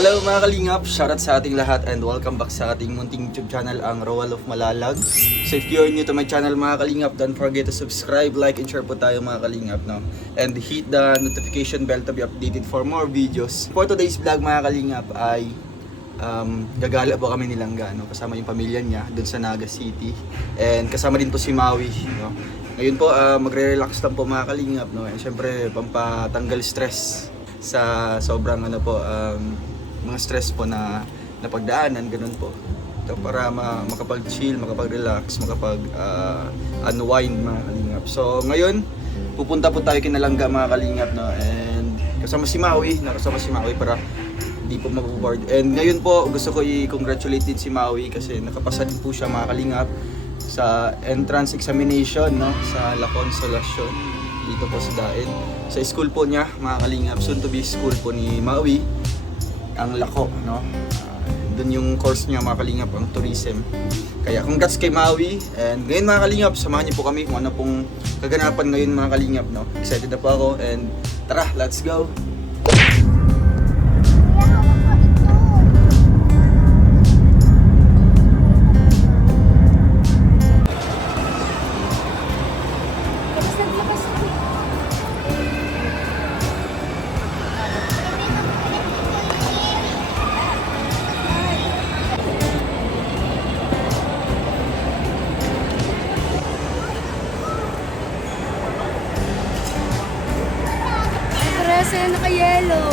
Hello mga kalingap, shoutout sa ating lahat and welcome back sa ating munting YouTube channel, ang Roal of Malalag. So if you're new to my channel mga kalingap, don't forget to subscribe, like, and share po tayo mga kalingap, no? And hit the notification bell to be updated for more videos. For today's vlog mga kalingap ay gagala po kami ni Langga, no? Kasama yung pamilya niya dun sa Naga City. And kasama din po si Maui, no? Ngayon po magre-relax lang po mga kalingap, no? And syempre pampatanggal stress sa sobrang mga stress po na napagdaanan, ganun po. So, para makapag-chill, makapag-relax, makapag-unwind mga kalingap. So ngayon, pupunta po tayo kina Langga mga kalingap, no? And kasama si Maui para di po maboboard. And ngayon po, gusto ko i-congratulate din si Maui kasi nakapasa din po siya mga kalingap sa entrance examination, no? Sa La Consolacion dito po sa Daet. Sa school po niya mga kalingap, soon to be school po ni Maui, ang Lako, no? Doon yung course niya mga kalingap, ang tourism. Kaya congrats kay Maui. And ngayon mga kalingap, samahan niyo po kami kung ano pong kaganapan ngayon mga kalingap, no? Excited na po ako and tara, let's go! Kasi naka-yellow.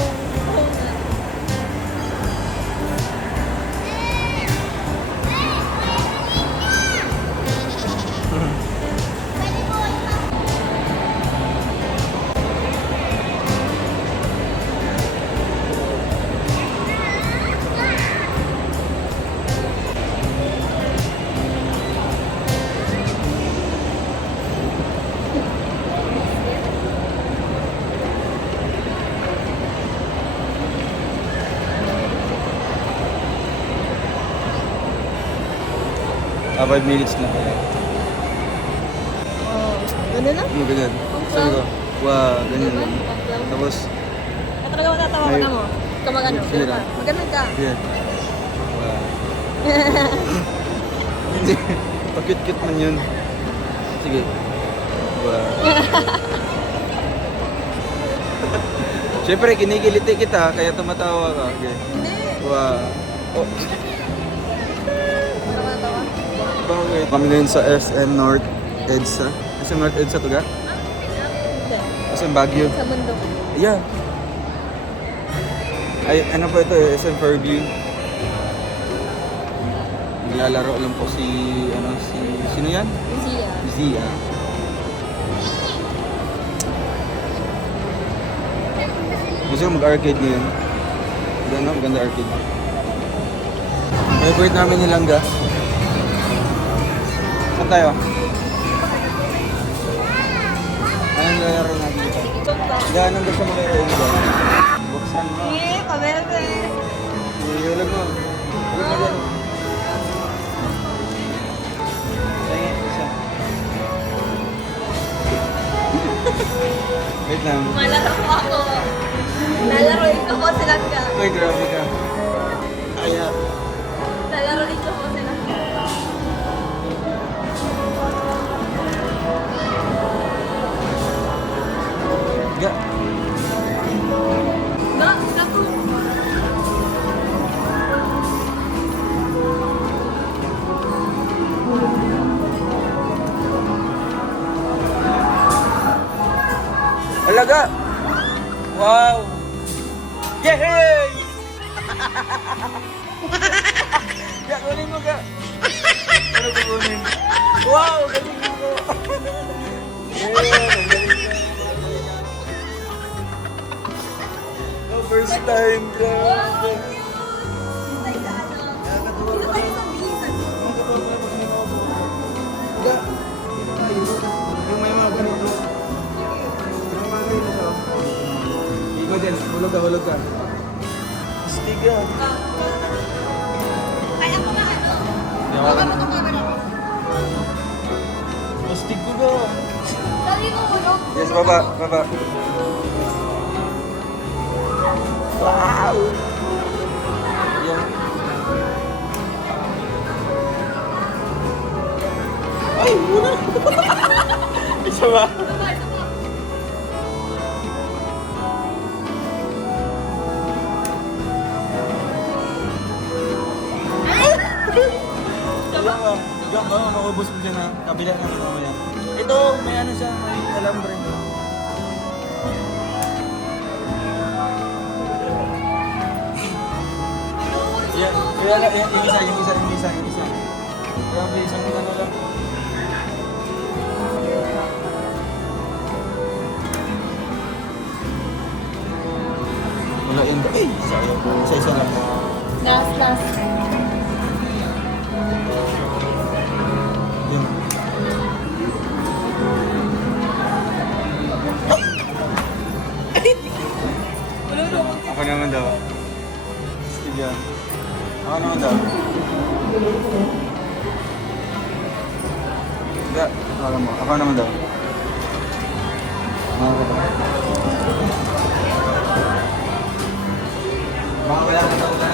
5 minutes na. Oh, gano'n na? Ganyan. Sabi ko, wow, ganyan lang. Tapos, Talaga matatawa ka na mo? Kamagano? Sige lang. Maganon ka? yan. Wow. Hindi. Pa-cute-cute man yun. Sige. Wow. Siyempre, kinikiliti kita, kaya tumatawa ka. Okay. Hindi. Wow. Oh, Ano matatawa? bakit? Kami ngayon sa SM North EDSA. SM North EDSA to ga? Hindi. SM Baguio. Sa mundo. Yeah. Ay, ano po ito eh, SM Fairview. Naglalaro lang po sino yan? Siya. Zia. Gusto ko mag-arcade ngayon. Maganda arcade. Favorite namin ni Langga. Saan tayo? Anong lalaro natin dito? Gaan nandun sa mga area dyan. Buksan mo. Sige, kabebe. Iulag mo. Iulag mo. Sige, isa. Wait lang. Malaro ko ako. Lalaroin ko po silang ka. Uy, grabe ka. Kaya. Lalaroin ko po silang ka. Ga. Ba? Ako. Alaga! Wow! Yay! Ga, kunin mo ga! Ano ko kunin? Wow! Galing mo! Yeah! Galing ka! Oh, first time! Grabe! Nakakatuwa Dito pa. kayo sa bilisan. Nakakatuwa pa pag nangobo. Ga! Yung may mga ganito. Yung mga ganito. Ikaw din, hulog ka. Stiga. Ay, ako na ano? Yawa Baka ka. matutunan ako. Mastig ko ba? Dali mo, hulog. Yes, baba. Wow! Ay, muna! Isa ba? Diyan ba, maubos mo dyan ha? Kabila naman mamaya. Ito, may ano siya, may alambre. Yan, yung isa. Kaya may isang ano lang. Wala yun ba? Ay, sayang. Isa lang. Last. Yun. Ako naman daw. Sige yan. Ako naman daw. Hindi. Ako naman daw. Baka wala ka daw na.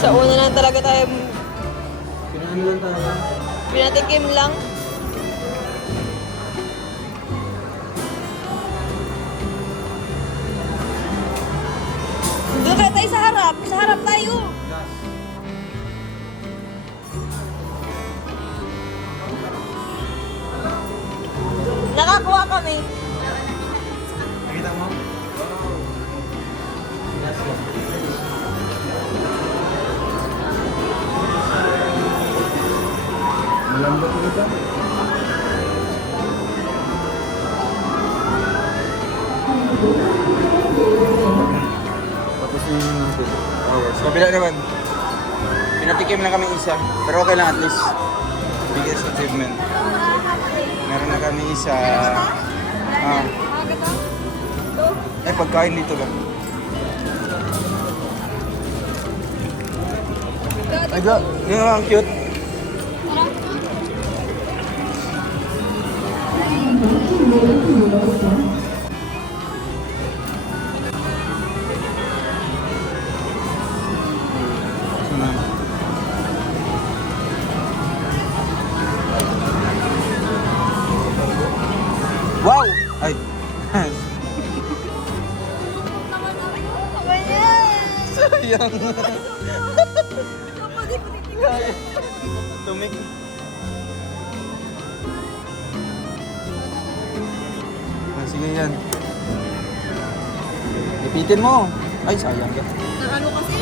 Sa una lang talaga tayo, Pinaano lang tayo. pinatikim lang. Doon kaya tayo sa harap. Sa harap tayo. Nakakuha kami. Nakita mo? Malambot mo ito? Tapos yung natin. Sa kabila naman. Pinatikim lang kami isa. Pero okay lang at least. Biggest achievement. Meron na kami isa. Pagkain dito lang. Ay, yun ang cute. Wow! Ay. Sayang. Tumik. Sige yan. Ipitin mo. Ay, sayang ka. Ano kasi?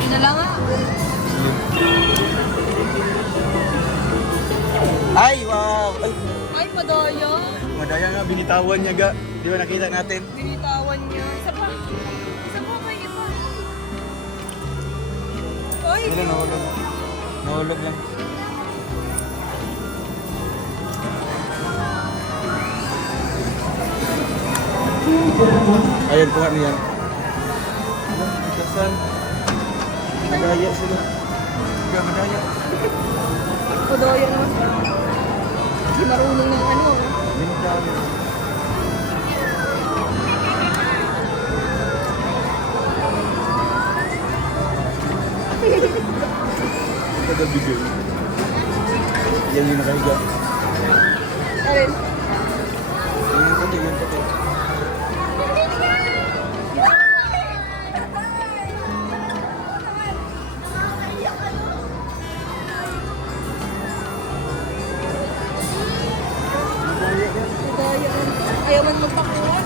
Pinala nga. Ay, wow! Ay, Ay, madaya. madaya nga, binitawan niya ga. Di ba nakita natin? Binitawan niya. Isa pa, may iba. Ay, Wala, nahulog. Nahulog lang. Ayan, kuha niya. Kasan? Madaya sila. Hindi, madaya. madaya naman. Hindi marunong ng ano. Binitawan. Kada bigay. Yan yung nakahiga. Alin? Yung puti, yung puti. Madaya. Ayaw man magpakuha.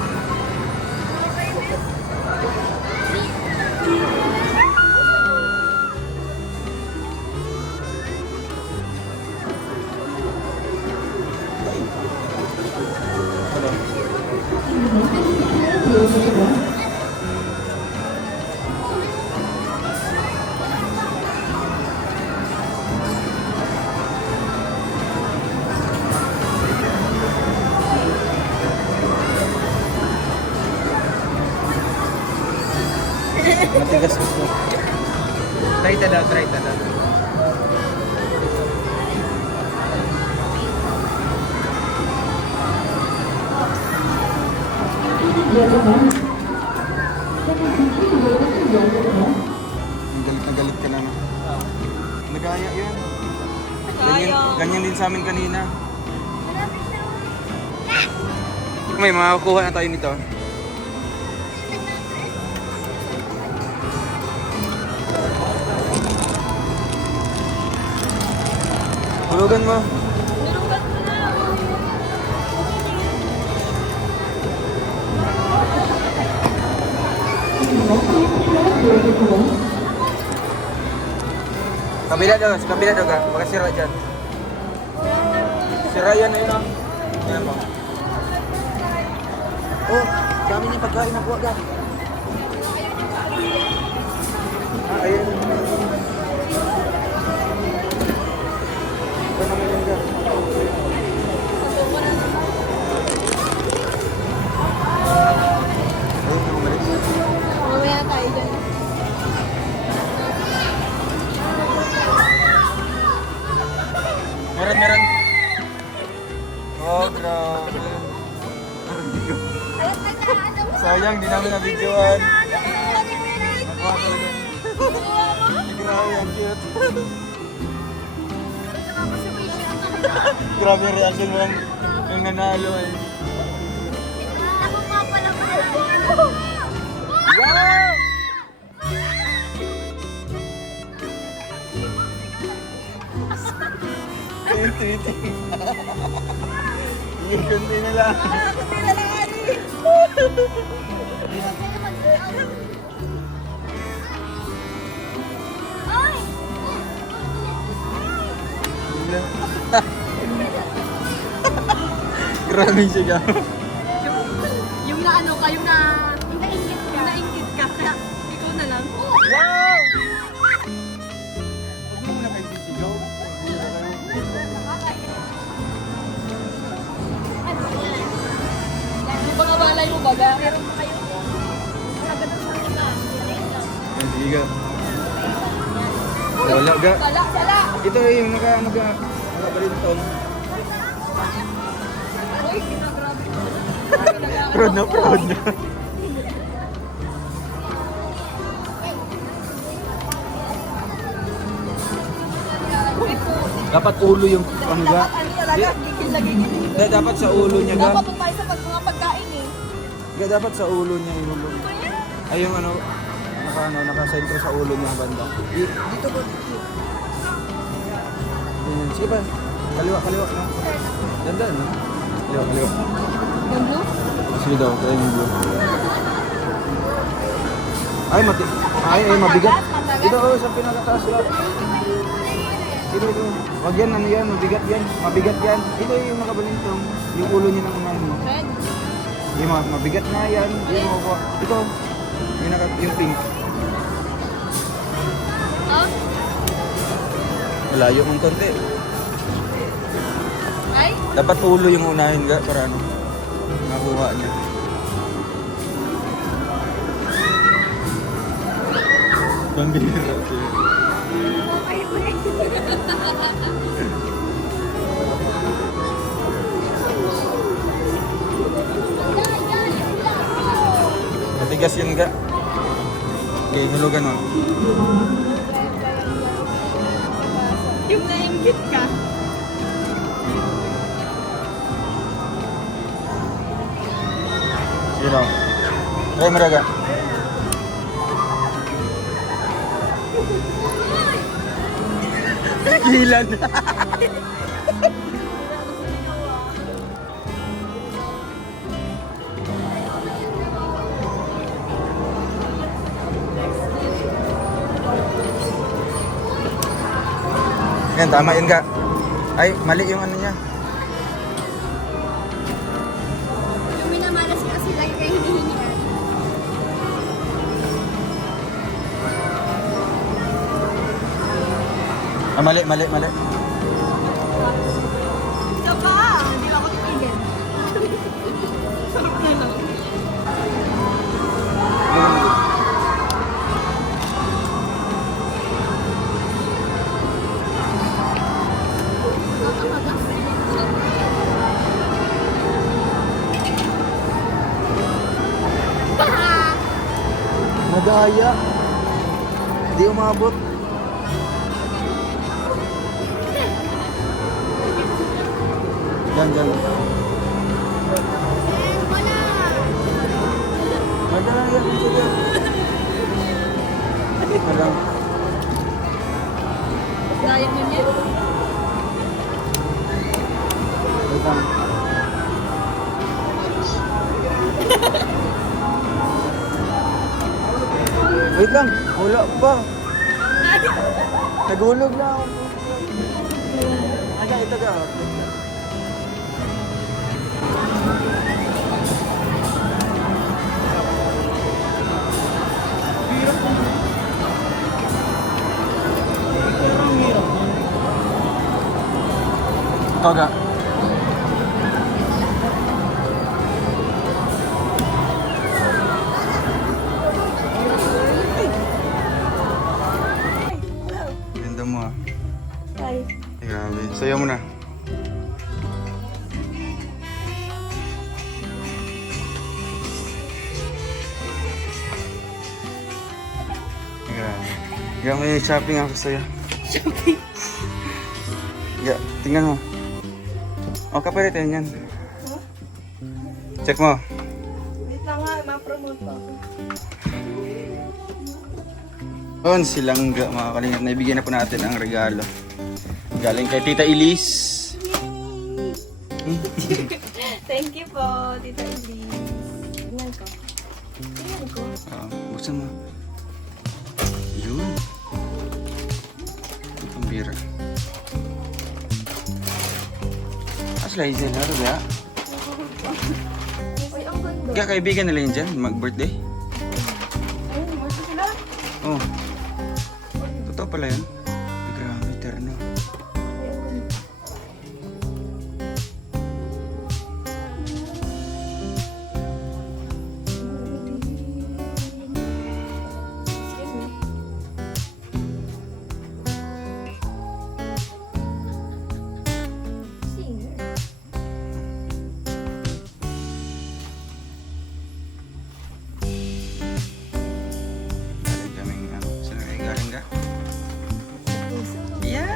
ta daw, try ta daw. Ang galit na galit ka na no. Nagaya yun. Ganyan din sa amin kanina. May makakuha na tayo nito. Hulugan mo. Nilugat ko na. Kabila daw, sa kabila daw ka. Baka sira dyan. Sira yan ayun oh. Yan mo. Oh, dami niya pagkain na kuha ka. Ah, ayun. Ito naman yun ka. Ayun, umalis. Mamaya tayo dyan. Meron. Oh, grabe. Sayang, di namin na-videoan. Nakuha talaga. Grabe, ang cute. Grabe yung reaction mo yung nanalo eh. Ako nga pala Wow! Tweeting. Yung kundi na lang. Ay! Grabe siya ka. Yung na ano ka, yung nainggit ka. Kaya ikaw na lang. Wow! Huwag mo muna kayo sisigaw. Yung mga balay mo baga. Meron pa kayo. Sige ka. Wala ga. Sala! Ito eh, yung nakabalintong. Uy, grabe. Proud na. Dapat ulo yung ano ga. Dapat ano talaga, gigil na gigil. Dapat sa ulo niya ga. Dapat pumayos sa mga pagkain eh. Dapat sa ulo niya yung ulo. Ay yung ano, nakasentro sa ulo niya banda. Dito ba? Sige pa. Kaliwa na. Dandan no? Kaliwa. Yung blue? Sige daw, try yung blue. Ay, mabigat. Dito sa pinakataas lang. Dito. Wag yan, ano yan, mabigat yan. Ito yung nakabalintong, yung ulo niya ng unahin mo. Red? Yung mabigat na yan, ito, yung pink. Ah? Malayo mong konti. Ay? Dapat ulo yung unahin ga, para ano, nakuha niya. Pambira siya. Matigas yun ga. Okay, hulugan mo. Yung nainggit ka. Sige daw. Try mo raga. Gilan. Yan, tama yun ka. Ay, mali yung ano niya. Yung minamalas kasi lagi kayo hinihingian. Ah, mali. Isa pa! Hindi ako titigil. Sarap na lang. daya. Hindi umabot. Diyan. Madaya, sige. Parang, Daya nyo niya. wait lang. Wait lang, wala pa. Nagulog na ako. Ito ka. Toga. Ganda mo ah. Ay. Ay, grabe. Sayo mo na. Ay, grabe. Grabe, may shopping ako sa'yo. Shopping. Tingnan mo. O, kapalitin yan. Check mo. Wait lang nga, ma-promote pa ako. On silangga mga kalingap. Naibigyan na po natin ang regalo. Galing kay Tita Elise. Thank you po, Tita Elise. Tingnan ko. Tingnan ko. Buksan mo. Yun. Ang pambira. Asla, Hazel, ano ba? Ay, ang ganda. Kaya kaibigan nila yun dyan, mag-birthday. Ay, gusto sila. Oh. Totoo pala yun. Ay, grabe, terno. Ay, ang ganda. Excuse me. Singer. Galing kaming, saan kayo galing ka? Yeah!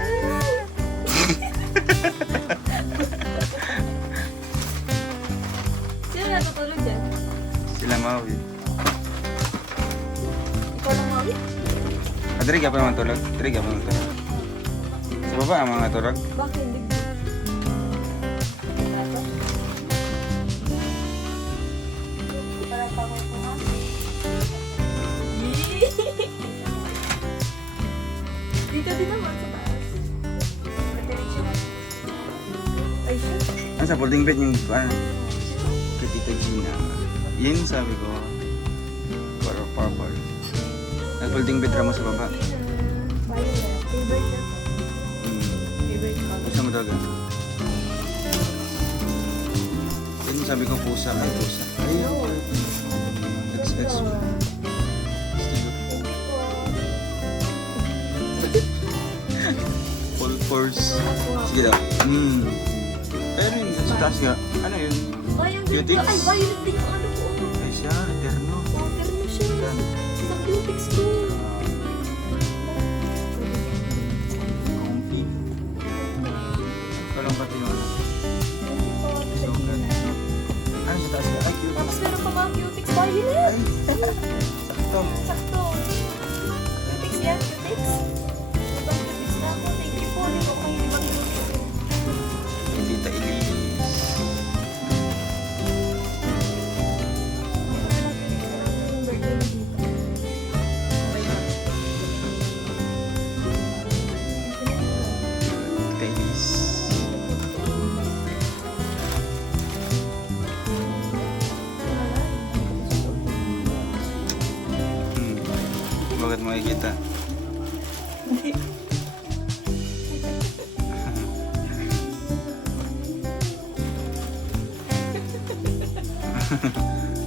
Sino natutulog dyan? Sila Maui. Ikaw lang, Maui? Adri ka pa naman tulog? Adri ka pa naman tulog? Sa baba ang mga tulog? Bakit hindi? Para pa ako pumasok. Dito din naman sa taas. Madiretso. Ay, sure. Ano sa folding bed yung kay Tita Gina? Yun sabi ko. Para purple. Ang folding bed ramo sa baba. Violet. Favorite na to. Favorite color. Pusa mo talaga. Yun sabi ko pusa. Ay pusa. Ay, it's full force. Sige daw. Pero yun, sa taas nga. Ano yun? Ay, ang ganda. Cutics. Ay, violet din yung ano ko. Ay siya, eterno. Water na siya. Sa cutics ko. Comfy. Walang pati yung ano. So good. Ano sa taas nga? Ay, cute. Tapos meron pa mga cutics violet. Ay, sakto. Sakto. Cutics yan, cutics. Ibang cutics na ako. Thank you po. Hindi ko kayo ibang cutics. Hindi Tita Elise. Yung birthday mo dito. Tita Elise. Bakit makikita?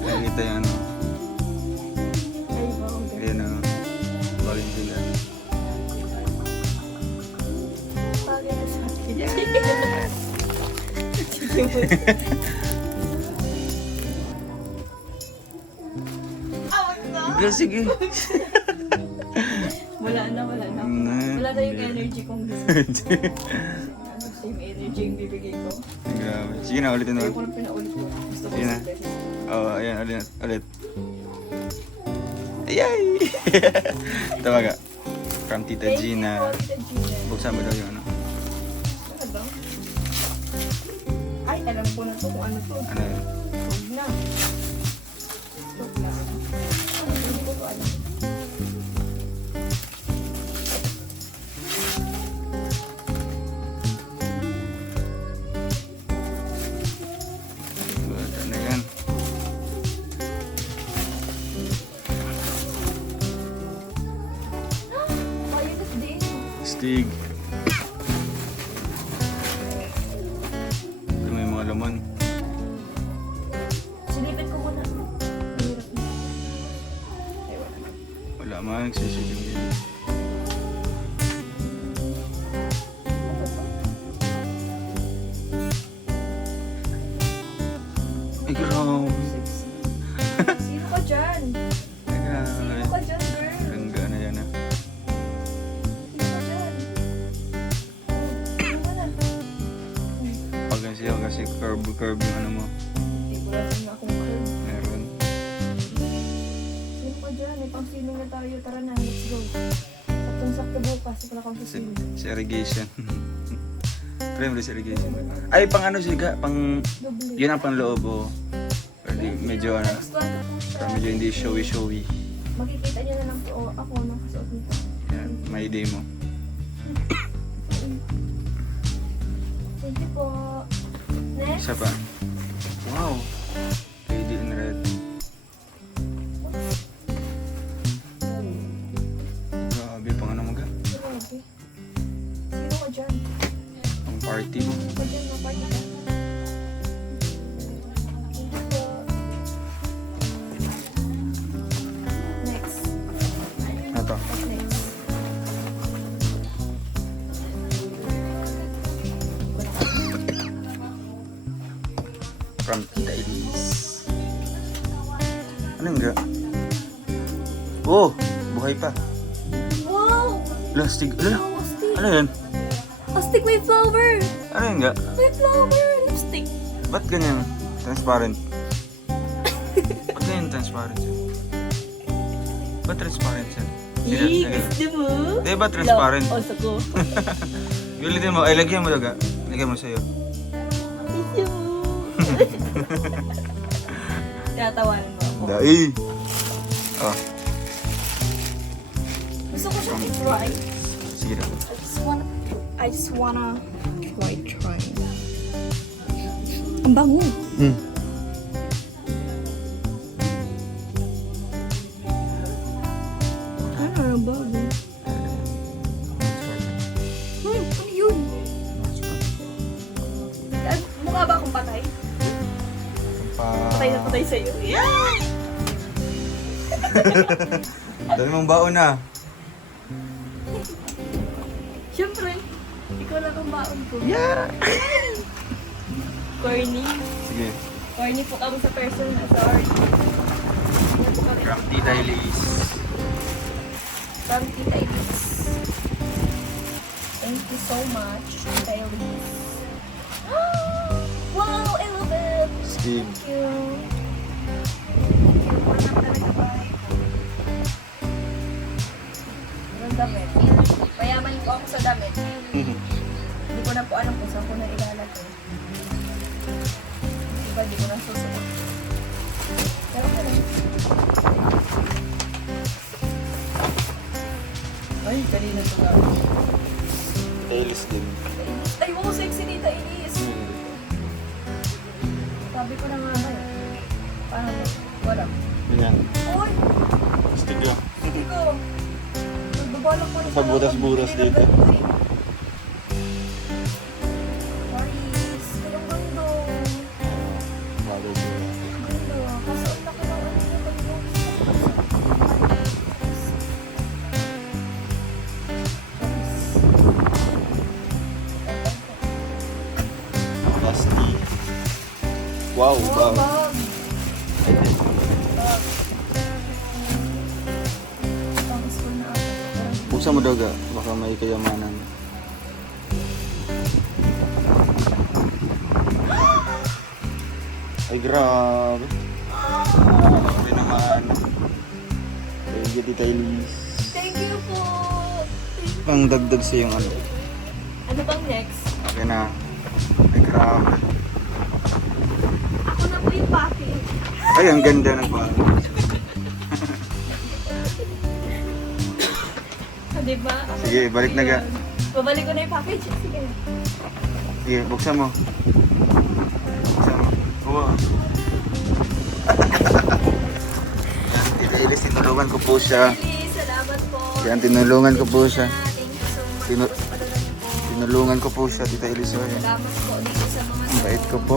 Nakikita yung ano. Ay, ba? Ang ganda. Yan o. Bagay sila. Bagay na sa akin. Ah, wag na. Sige. Wala na. Wala na yung energy kong gusto. Same energy yung bibigay ko. Grabe. Sige na, ulitin Ayaw naman. ko lang pinaulit ko. Gusto ko Sige na. sa beses. Oo, ayan, ulit. Ayay! Tawaga. From Tita Thank you Gina. po, Tita Gina. Buksan mo daw yung ano. Ano ba? Ay, alam ko na to kung ano to. Ano yun? Huwag na. Huwag na. Hindi ko to alam. Ano yan? Violet din. Stig. Ito may mga laman. Silipit ko muna. Mahirap na. Ay, wala. Wala man, nagsisigaw yun. Ay, grabe. Sino ka dyan? Sino ka dyan, girl? Ganda na yan ah. Sino ka dyan? Sino ka na? Pag kasi curve yung ano mo. Hindi ko lang na akong curve. Meron. Sino ka dyan? May pang-swimming na tayo. Tara na, let's go. Saktong-sakto bukas. Wala kang Si, swimming. si irrigation. Try mo rin si irrigation. Ay, pang ano siga, pang... Doble. Yun ang panloob oh. Pero di, medyo ano, Next one. pero medyo hindi showy. Makikita niyo na lang po ako nang kasuot nito. Yan, may day mo. Thank you po. Next. Isa pa. Wow! Lady in red. Grabe, pang ano mo ga? Grabe. Sino ka dyan? Pang party mo. Sino ka dyan? Mapart ka. Thank you po. Next. Ito. What's next? From Tita Elise. Ano yung ga? Oh! Buhay pa. Wow! Plastic. Ano? Wow, astig. Ano yan? Astig may flower! Ano yung ga? May flower! Lipstick! Ba't ganyan? Transparent. Ba't ganyan transparent siya? Ba't transparent siya? Sige, sige. Gusto mo? Di ba transparent? Oso ko. Ulitin mo. Ay, lagyan mo daga. Lagyan mo sa'yo. Gusto mo? Tinatawanan mo ako. Dai. Oh, Gusto ko siyang i-try. sige na. I just wanna try. Ang bango. Ano ang bago? Ano yun? Mukha ba akong patay? Patay na patay sa'yo. Yeah! Dali mong baon na. Siyempre, ikaw lang ang baon ko. Yeah! Corny. Sige. Corny po kami sa personal. Sorry. From Tita Elise. From Tita Elise. Thank you so much, Tita Elise. Wow, I love it! Stig. Thank you. Thank you. Wala talaga ba? Ang damit. Mayaman po ako sa damit. Hindi ko na po alam kung saan ko na ilalagay. Diba, hindi ko na susunod. Pero ka lang. Ay, kanina ito nga. Elise din. Ay, wow, sexy nita, Inis. Sabi ko na nga ba eh. Paano ba? Wala. Ganyan. Uy! Stig lang. Hindi ko. Nagbabalak ko na Sa butas-butas dito. Maris, ang ganda. Bago ko. Ang ganda. Kaso ang laki ng ano niya pag Plastic. Wow, Oh, wow. bag. Bag. buksan mo daga. Baka may kayamanan. Ay, grabe. Grabe naman. Thank you, Tita Elise. Thank you po. Pang dagdag sa yung ano. Ano bang next? Okay na. Ay, grabe. Ako na po yung package. Ay, ang ganda ng bago. Diba? Ako Sige, na po balik na ga. yun. Babalik ko na yung package. Sige. Sige, buksan mo. Buksan mo. Wow. Yan, Tita Elise, tinulungan ko po siya. Really, salamat po. Yan, tinulungan ko po siya. Thank you so much Tinu- po sa padala niyo po. Tinulungan ko po siya, Tita Elise. Yan. Salamat po dito sa mga Ang bait ko po.